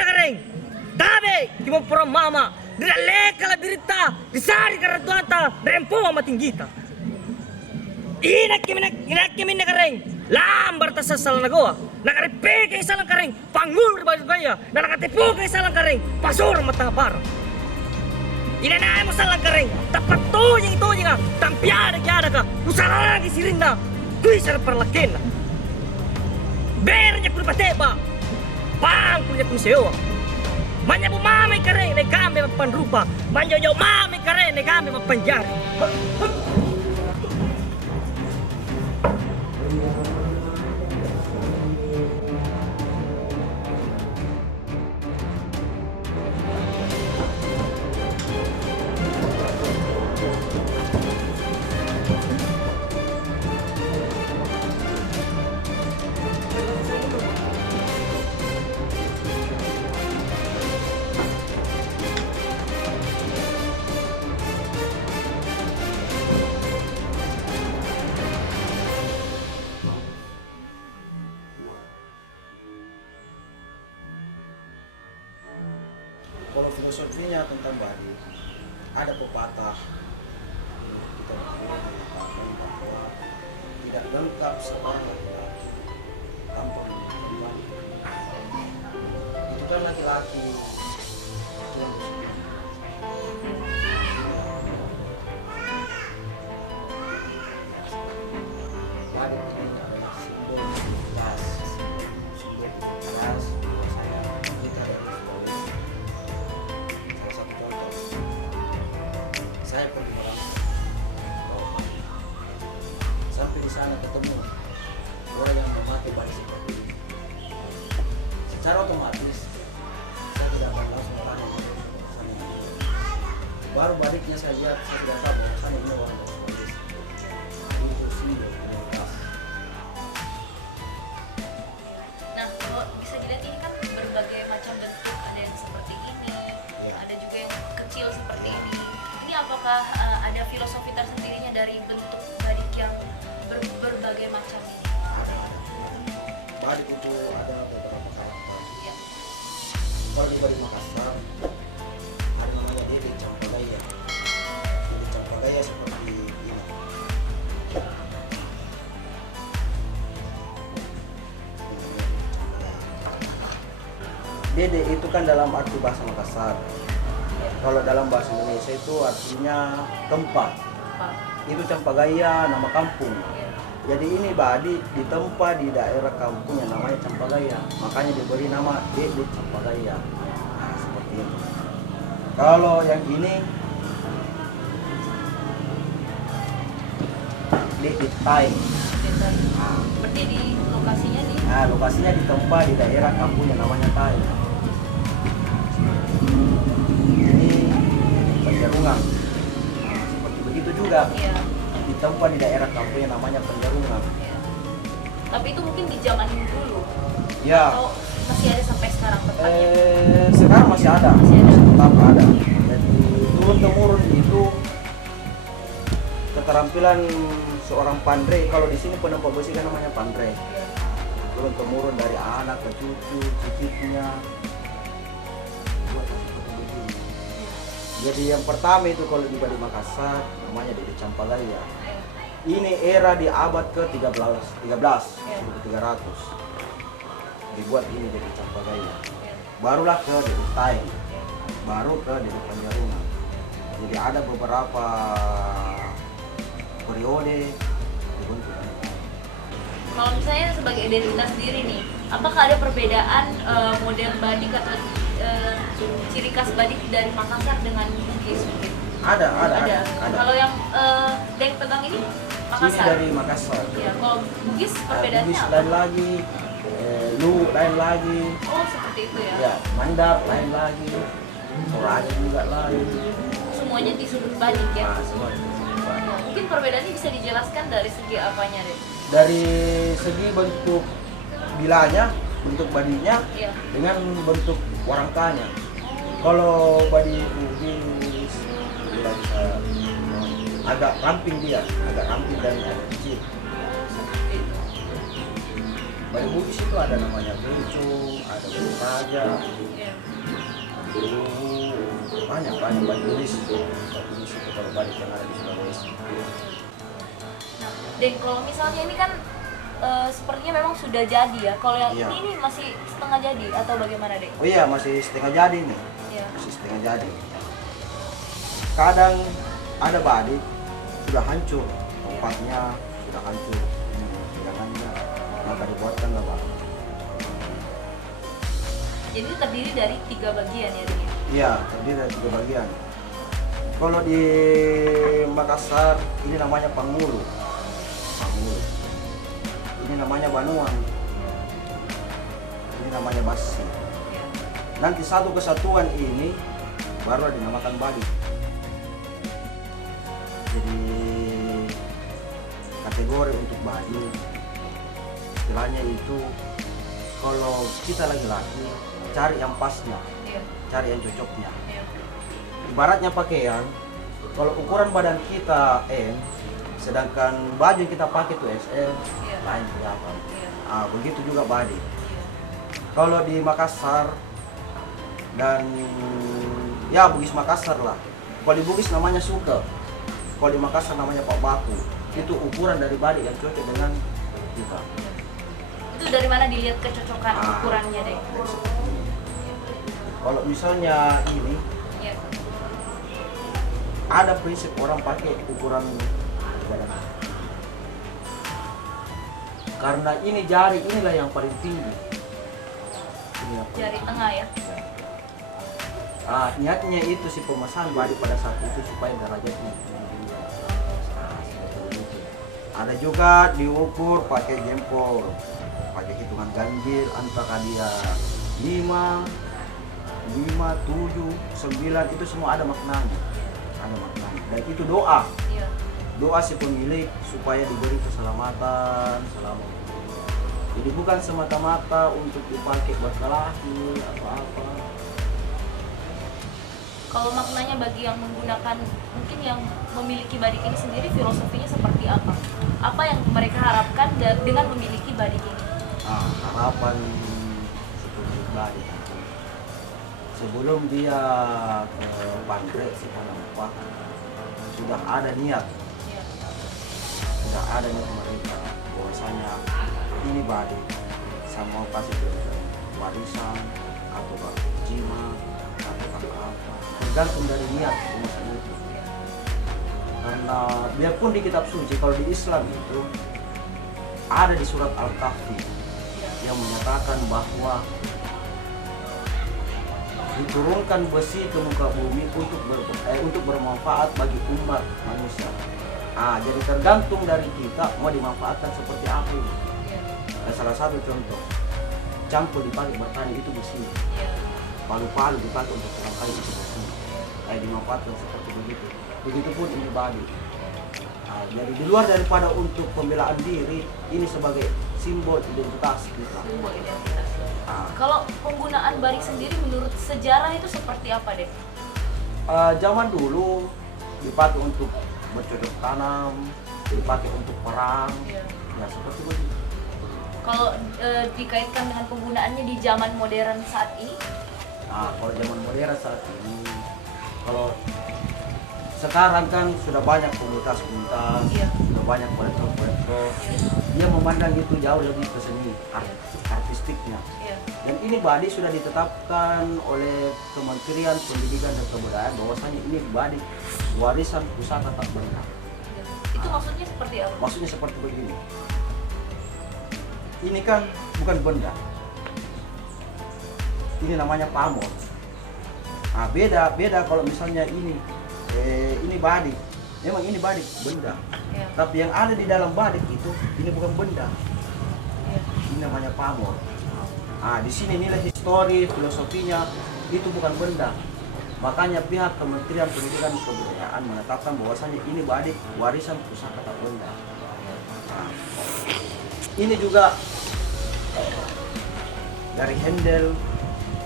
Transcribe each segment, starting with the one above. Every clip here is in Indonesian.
Basta kering. Tabe, kimo pro mama. Diraleka la birita, disari karatuata, rempo matinggita. Inak kimi na kering. Lambar ta sa sala nagoa. Nakaripe kay salang kering. Pangul ba gaya. Na nakatipu kay salang kering. Pasor matapar. Inanay mo salang kering. Tapat to yung ito yung tampiada ka. Usara lagi si Rinda. Kuy sa parlaken. Ber niya kung pateba. Pang kunya kung sayo. Manya bumamay kering. Na kami magpanrupa. Manya yaw mamay kering. Na kami magpanjari. Kalau filosofinya tentang badi, ada pepatah kita mengatakan bahwa tidak lengkap seorang laki-laki tanpa memiliki badi. Itu kan laki-laki yang badi ini adalah simbol keras, simbol keras. Saya pergi Merauke, sampai di sana ketemu orang yang memakai badi seperti ini. Secara otomatis saya tidak akan langsung tanya sama dia. Baru baliknya saya lihat, saya tidak tahu bahwa sana ini orang Betawi. Itu simbol identitas. Nah, kalau bisa dilihat ini kan berbagai macam bentuk, ada yang seperti ini, Ya. ada juga yang kecil seperti ini. Ini apakah ada filosofi tersendirinya dari bentuk badik yang berbagai macam ini? Ada. Badik itu ada beberapa karakter. Ya. Kalau di Badi Makassar ada namanya Dede Campagaya. Dede Campagaya seperti ini. Dede itu kan dalam arti bahasa Makassar. Kalau dalam bahasa Indonesia itu artinya tempat. Pak. Itu Campagaya nama kampung. Ya. Jadi ini badi ditempa di daerah kampung yang namanya Campagaya. Makanya diberi nama Dede Campagaya. Nah, seperti itu. Kalau yang ini Dede Tai. Seperti di lokasinya di Nah, lokasinya ditempa di daerah kampung yang namanya Tai. Ini Penjarungan. Nah, seperti begitu juga. ya. Ditempa di daerah kampung yang namanya Penjarungan. Ya. Tapi itu mungkin di zaman dulu. Ya. Atau masih ada sampai sekarang tempatnya? Sekarang masih ada. Masih ada. Tetap ada. Jadi turun temurun itu keterampilan seorang pandai. Kalau di sini penempa besi kan namanya pandai. Ya. Turun temurun dari anak ke cucu, cicitnya. Buat seperti begini. Jadi yang pertama itu kalau di Badi Makassar namanya Dede Campagaya. Ya. Ini era di abad ke-13, 1300. Dibuat ini Dede Campagaya. Ya. Barulah ke Dede Tai. Baru ke Dede Penjarungan. Jadi ada beberapa periode dibentuk. Kalau misalnya sebagai identitas diri nih, apakah ada perbedaan model badik atau ciri khas badik dari Makassar dengan Bugis? Ada. Kalau yang Deng pegang ini Sini Makassar. dari Makassar. Ya, kalau Bugis perbedaannya Bugis apa? lain lagi, Lu lain lagi, Oh, seperti itu ya. ya Mandar lain lagi, Toraja juga lain. Semuanya di sudut badik ya. Nah, semua itu. Ya, mungkin perbedaannya bisa dijelaskan dari segi apanya, Dek? Dari segi bentuk bilanya, bentuk badinya, Iya. dengan bentuk warangkanya. Kalau badi Bugis bila bisa agak ramping dia, agak ramping dan agak kecil. Seperti itu. Badi bugis itu ada namanya bencong, ada raja, Iya. banyak badi bugis. Badi bugis itu kalau badi yang ada di Sulawesi. Nah, Deng, kalau misalnya ini kan sepertinya memang sudah jadi ya. Kalau yang Iya. ini masih setengah jadi atau bagaimana, Deng? Oh iya, masih setengah jadi nih. Iya. Masih setengah jadi. Kadang ada badi sudah hancur, tempatnya sudah hancur, jangannya maka dibuatkan lah Pak. Jadi itu terdiri dari 3 bagian ya, Deng? Iya, terdiri dari 3 bagian. Kalau di Makassar ini namanya Pangulu. Pangulu. Ini namanya Banuang. Ini namanya Basi. Iya. Nanti satu kesatuan ini baru dinamakan Bali. Jadi kategori untuk Bali istilahnya itu kalau kita laki-laki cari yang pasnya, Iya. cari yang cocoknya. Iya. Ibaratnya pakaian, kalau ukuran badan kita M, sedangkan baju yang kita pakai itu SL, Iya. lain kelihatan. Iya. Ah, begitu juga body. Iya. Kalau di Makassar dan ya Bugis Makassar lah. Kalau di Bugis namanya Suka, kalau di Makassar namanya Pak Baku. Itu ukuran dari body yang cocok dengan kita. Itu dari mana dilihat kecocokan Ah. ukurannya, Deng? Kalau misalnya ini Iya. ada prinsip orang pakai ukuran badan. Karena ini jari inilah yang paling tinggi. Ini yang paling Jari tengah ya. niatnya itu si pemesan badi pada saat itu supaya derajatnya tinggi. Seperti itu. Ada juga diukur pakai jempol, pakai hitungan ganjil antara dia 5, 7, 9 itu semua ada maknanya. Ada maknanya. Dan itu doa. Iya. Doa si pemilik supaya diberi keselamatan selama itu. Jadi bukan semata-mata untuk dipakai buat kelahi atau apa. Kalau maknanya bagi yang menggunakan, mungkin yang memiliki badik ini sendiri, filosofinya seperti apa? Apa yang mereka harapkan dengan memiliki badik ini? Harapan si pemilik badik itu, sebelum dia ke bandrek si penampah sudah ada niat, Iya. sudah ada niat mereka bahwasanya ini badik sama kasih berikan warisan atau jimat atau apa, tergantung dari niat pemesan itu. Karena biarpun di kitab suci, kalau di Islam itu ada di surat Al-Kahfi yang menyatakan bahwa diturunkan besi ke muka bumi untuk bermanfaat bagi umat manusia. Jadi tergantung dari kita mau dimanfaatkan seperti apa ini. Salah satu contoh, cangkul dipakai bertani itu besi, Iya. palu-palu dipakai untuk serangkai itu besi, kayak dimanfaatkan seperti begitu. Begitupun ini badi. Jadi di luar daripada untuk pembelaan diri, ini sebagai simbol identitas kita. Simbol identitas. Ah, Kalau penggunaan badik sendiri menurut sejarah itu seperti apa, Dek? Zaman dulu dipakai untuk bercocok tanam, dipakai untuk perang, Iya. ya seperti begitu. Kalau dikaitkan dengan penggunaannya di zaman modern saat ini, Kalau zaman modern saat ini, kalau sekarang kan sudah banyak komunitas-komunitas, Iya. sudah banyak kolektor-kolektor, dia memandang itu jauh lebih ke seni, artistiknya. iya. Dan ini badi sudah ditetapkan oleh Kementerian Pendidikan dan Kebudayaan bahwasanya ini badi warisan pusaka tak benda. Iya. Itu maksudnya seperti apa? Maksudnya seperti begini. Ini kan bukan benda. Ini namanya pamor. Beda kalau misalnya ini badik. Memang ini badik benda. Iya. Tapi yang ada di dalam badik itu ini bukan benda. Iya. Ini namanya pamor. Di sini nilai histori, filosofinya itu bukan benda. Makanya pihak Kementerian Pendidikan dan Kebudayaan menetapkan bahwasanya ini badik warisan pusaka tak benda. Ini juga dari Handel,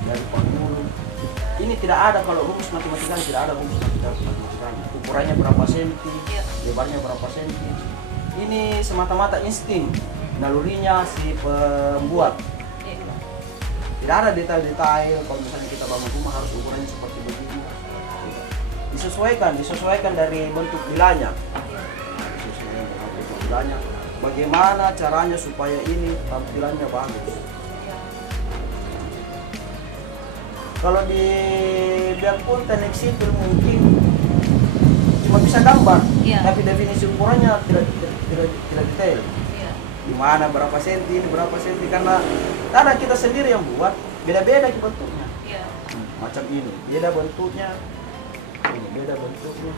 dari Pangulu. Ini tidak ada, kalau rumus matematikanya tidak ada rumus matematikanya. Ukurannya berapa senti, Iya. lebarnya berapa senti. Ini semata-mata insting. nalurinya si pembuat. Iya. Tidak ada detail-detail kalau misalnya kita bangun rumah harus ukurannya seperti begini. Disesuaikan dari bentuk vilanya. Disesuaikan dengan bentuk vilanya. Bagaimana caranya supaya ini tampilannya bagus. Kalau dilihat pun teknik sipil mungkin cuma bisa gambar, Iya. tapi definisi ukurannya tidak detail. Iya. Di mana berapa senti, ini berapa senti, karena tanah kita sendiri yang buat, beda-beda bentuknya. Iya. Macam ini, beda bentuknya, ini beda bentuknya.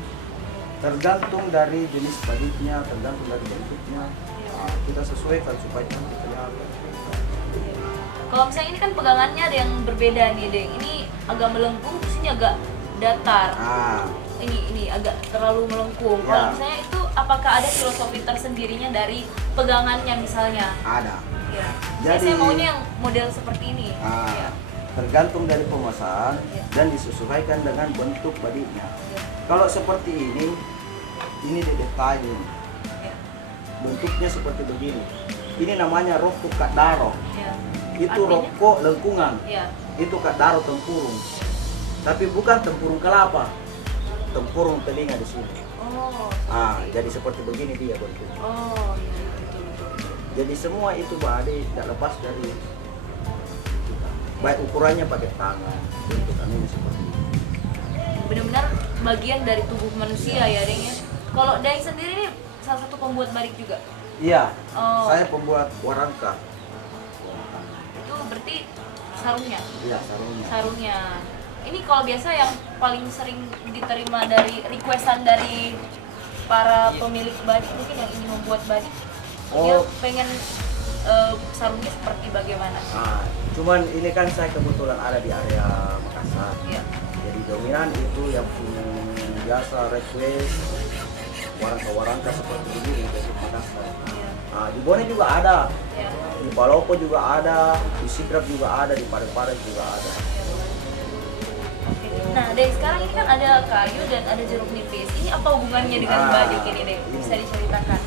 Tergantung dari jenis badiknya, tergantung dari bentuknya. Nah, kita sesuaikan supaya cantik kelihatan. Kalau misalnya ini kan pegangannya ada yang berbeda nih, Deng. Ini agak melengkung, terus ini agak datar. Nah, Ini agak terlalu melengkung. Ya. Kalau misalnya itu apakah ada filosofi tersendirinya dari pegangannya misalnya? ada. Ya. Jadi- Saya maunya yang model seperti ini. Nah, Ya. tergantung dari pemasan Ya. dan disesuaikan dengan bentuk badiknya. Ya. Kalau seperti ini di detail ini. Ya. Bentuknya seperti begini. Ini namanya rokok kadaro. Ya. Itu Artinya? rokok lengkungan. Ya. Itu kadaro tempurung. Tapi bukan tempurung kelapa. Tempurung telinga di sini. Oh. Ah, seperti jadi itu. seperti begini dia bentuknya. Oh, iya, betul, betul. Jadi semua itu badik tidak lepas dari kita. Baik ukurannya pakai tangan, bentukan ini seperti ini. Benar-benar bagian dari tubuh manusia ya, Deng ya. Kalau Deng sendiri ini salah satu pembuat badik juga. Iya, Oh. saya pembuat warangka. Itu berarti sarungnya. Iya, sarungnya. Sarungnya. Ini kalau biasa yang paling sering diterima dari requestan dari para pemilik badik mungkin yang ingin membuat badik, dia Oh. pengen sarungnya seperti bagaimana? Nah, cuman ini kan saya kebetulan ada di area Makassar. Ya. Jadi dominan itu yang biasa request warangka-warangka seperti ini dari Makassar. Ya. Nah, di Bone juga ada, Ya. di Palopo juga ada, di Sidrap juga ada, di Padang-Padang juga ada. Oke. Nah, dari sekarang ini kan ada kayu dan ada jeruk nipis. Ini apa hubungannya dengan Ah, badik ini, Dek? Bisa ini. diceritakan?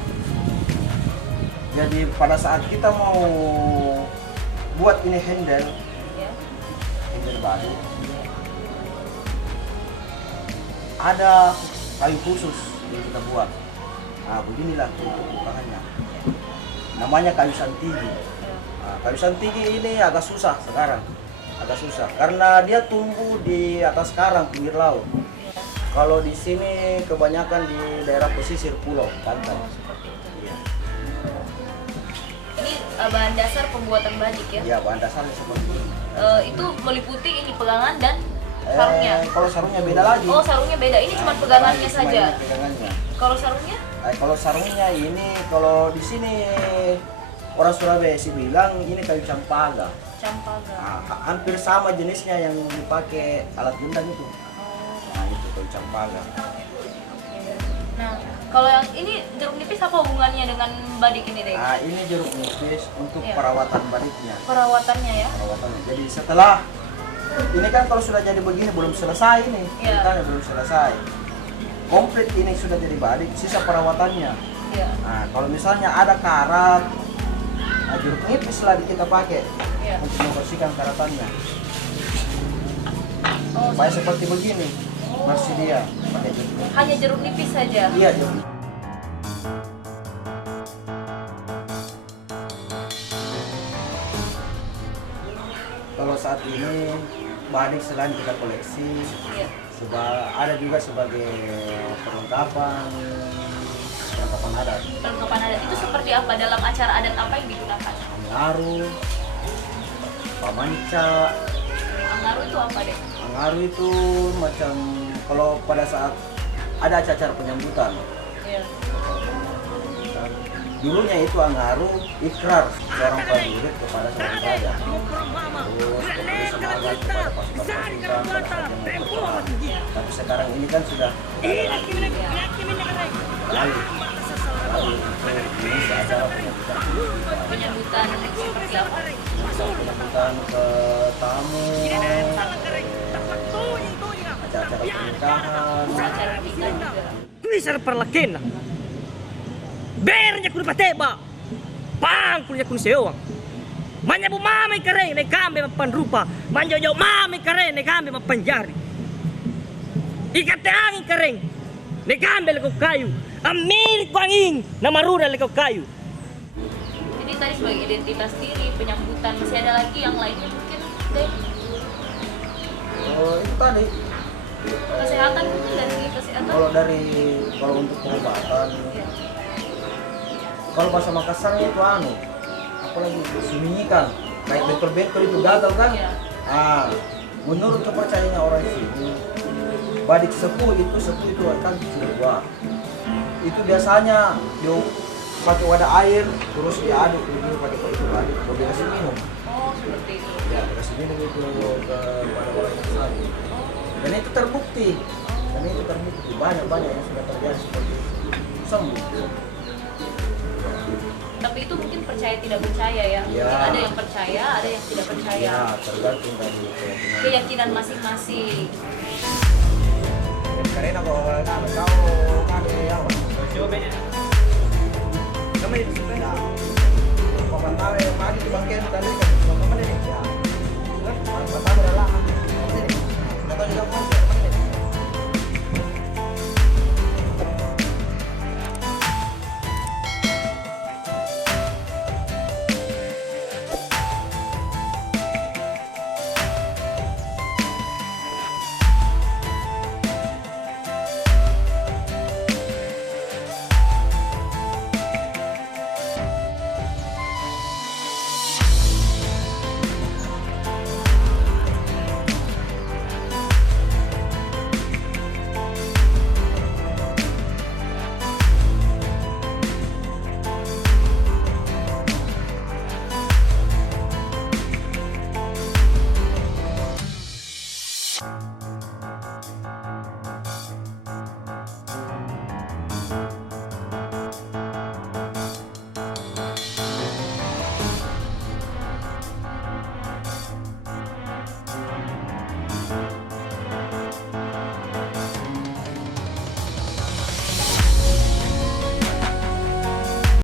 Jadi pada saat kita mau buat ini handle Ya. badik, ada kayu khusus yang kita buat. Nah, beginilah bentuk bukaannya. Namanya kayu santigi. Ya. Nah, kayu santigi ini agak susah sekarang, agak susah karena dia tumbuh di atas karang pinggir laut. Ya. Kalau di sini kebanyakan di daerah pesisir pulau pantai. Oh, seperti itu. Iya, Ini bahan dasar pembuatan badik ya. iya bahan dasarnya seperti ini. Itu meliputi ini pegangan dan sarungnya. Kalau sarungnya beda lagi. Oh, sarungnya beda. Ini cuma pegangannya Cuma saja. ini pegangannya. Kalau sarungnya? Kalau sarungnya ini, kalau di sini orang Surabaya sih bilang ini kayu campaga. Campaga. Nah, hampir sama jenisnya yang dipakai alat gendang itu. Oh. Nah, itu kayu campaga. Nah, kalau yang ini jeruk nipis apa hubungannya dengan badik ini, Dek? Nah, ini jeruk nipis untuk Iya. perawatan badiknya. Perawatannya ya. Perawatannya. Jadi setelah ini kan kalau sudah jadi begini belum selesai nih, Iya. ceritanya belum selesai. Komplit ini sudah jadi badik, sisa perawatannya. Iya. Nah, kalau misalnya ada karat, nah, jeruk nipis lah kita pakai Iya. untuk membersihkan karatannya. Oh, Supaya seperti begini, bersih dia pakai jeruk nipis. hanya jeruk nipis saja. Iya, jeruk nipis. Kalau saat ini badik selain kita koleksi, Iya. ada juga sebagai perlengkapan adat. Perlengkapan adat itu seperti apa, dalam acara adat apa yang digunakan? Angaru, pamanca. Angaru itu apa, Dek? Angaru itu macam kalau pada saat ada acara penyambutan. Iya. Dulunya itu Angaru ikrar seorang prajurit kepada seorang raja. Timur pro mama. Terus memberi semangat kepada pasukan pasukan pada saat yang mau berperang. Iya. Tapi sekarang ini kan sudah Ingat kami negareng. lalu ini acara penyambutan. Penyambutan seperti apa? Penyambutan ke tamu, acara-acara pernikahan. Acara nikah juga. Tuisar perlakin. Bernya kudu pateba. pang kuliah kun sewang. Manya bu mame kare ne kambe mapan rupa, manjojo mame kare ne kambe mapan jari. Ikat angin kering, ne kambe lekau kayu, amir kuangin na marura lekau kayu. Jadi tadi sebagai identitas diri, penyambutan, masih ada lagi yang lainnya mungkin deh. Oh, itu tadi. Kesehatan mungkin dari segi kesehatan. Kalau untuk pengobatan, Ya. kalau bahasa Makassarnya itu apalagi sunyikan, kayak betul-betul itu gatal kan? Iya. Menurut kepercayaannya orang sini, badik sepuh itu kan sudah tua. Itu biasanya dia pakai wadah air, terus diaduk begini pakai itu aduk, baru dikasih minum. Oh, seperti itu. Ya, dikasih minum itu kepada orang yang sakit. Dan itu terbukti. Banyak yang sudah terjadi seperti itu. Sembuh. Tapi itu mungkin percaya tidak percaya ya. Ya. Mungkin ada yang percaya, ada yang tidak percaya. Ya, tergantung dari Keyakinan masing-masing. Karena kalau kau kan ya, Coba beda. Kamu itu sebenarnya.